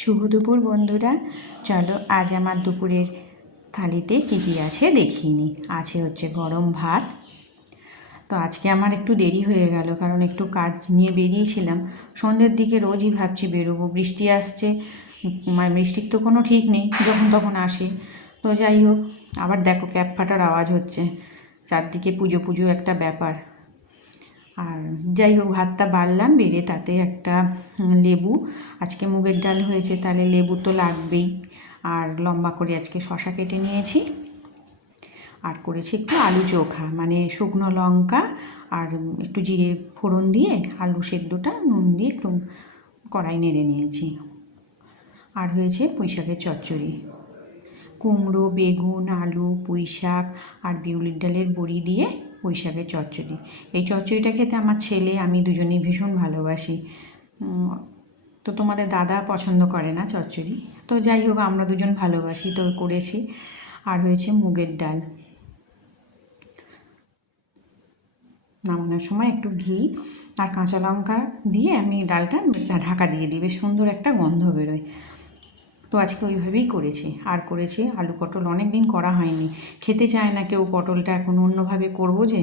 শুভ দুপুর বন্ধুরা, চলো আজ আমার দুপুরের থালিতে কী কী আছে দেখিয়ে নিই। আছে হচ্ছে গরম ভাত। তো আজকে আমার একটু দেরি হয়ে গেল, কারণ একটু কাজ নিয়ে বেরিয়েছিলাম। সন্ধ্যের দিকে রোজই ভাবছি বেরোবো, বৃষ্টি আসছে, মানে বৃষ্টির তো কোনো ঠিক নেই, যখন তখন আসে। তো যাই হোক, আবার দেখো ক্যাপ ফাটার আওয়াজ হচ্ছে, চারদিকে পুজো পুজো একটা ব্যাপার। আর যাই হোক, ভাতটা বাড়লাম, বেড়ে তাতে একটা লেবু, আজকে মুগের ডাল হয়েছে তাহলে লেবু তো লাগবেই। আর লম্বা করে আজকে শশা কেটে নিয়েছি। আর করেছি একটু আলু চোখা, মানে শুকনো লঙ্কা আর একটু জিরে ফোড়ন দিয়ে আলু সেদ্ধটা নুন দিয়ে একটু কড়াই নেড়ে নিয়েছি। আর হয়েছে পুঁই শাকের চচ্চড়ি, কুমড়ো, বেগুন, আলু, পুঁই শাক আর বিউলির ডালের বড়ি দিয়ে পুঁই শাকের চচ্চড়ি। এই চচ্চড়িটা খেতে আমার ছেলে আমি দুজনেই ভীষণ ভালোবাসি। তো তোমাদের দাদা পছন্দ করে না চচ্চড়ি, তো যাই হোক আমরা দুজন ভালোবাসি, তো করেছি। আর হয়েছে মুগের ডাল। নামানোর সময় একটু ঘি আর কাঁচা লঙ্কা দিয়ে আমি ডালটা ঢাকা দিয়ে দিই, বেশ সুন্দর একটা গন্ধ বেরোয়। তো আজকে ওইভাবেই করেছি। আর করেছি আলু পটল, অনেক দিন করা হয়নি, খেতে চায় না কেউ পটলটা, এখন অন্যভাবে করব যে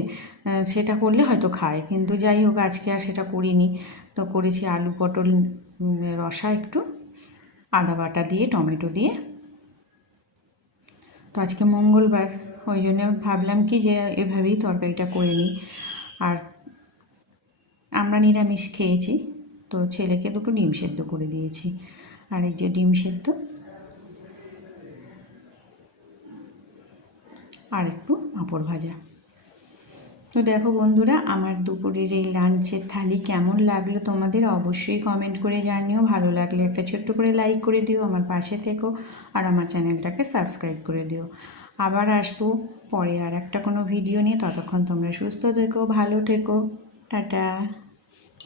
সেটা করলে হয়তো খায়, কিন্তু যাই হোক আজকে আর সেটা করিনি। তো করেছি আলু পটল রসা, একটু আদা বাটা দিয়ে টমেটো দিয়ে। তো আজকে মঙ্গলবার, ওই জন্য ভাবলাম কি যে এভাবেই তরকারিটা করে নিই। আর আমরা নিরামিষ খেয়েছি, তো ছেলেকে দুটো ডিম সেদ্ধ করে দিয়েছি। আর এই যে ডিম সেদ্ধ আর একটু পাঁপড় ভাজা। তো দেখো বন্ধুরা, আমার দুপুরের এই লাঞ্চের থালি কেমন লাগলো তোমাদের অবশ্যই কমেন্ট করে জানিও। ভালো লাগলে একটা ছোট্ট করে লাইক করে দিও, আমার পাশে থেকো, আর আমার চ্যানেলটাকে সাবস্ক্রাইব করে দিও। আবার আসবো পরে আর একটা কোনো ভিডিও নিয়ে, ততক্ষণ তোমরা সুস্থ থেকো, ভালো থেকো, টাটা।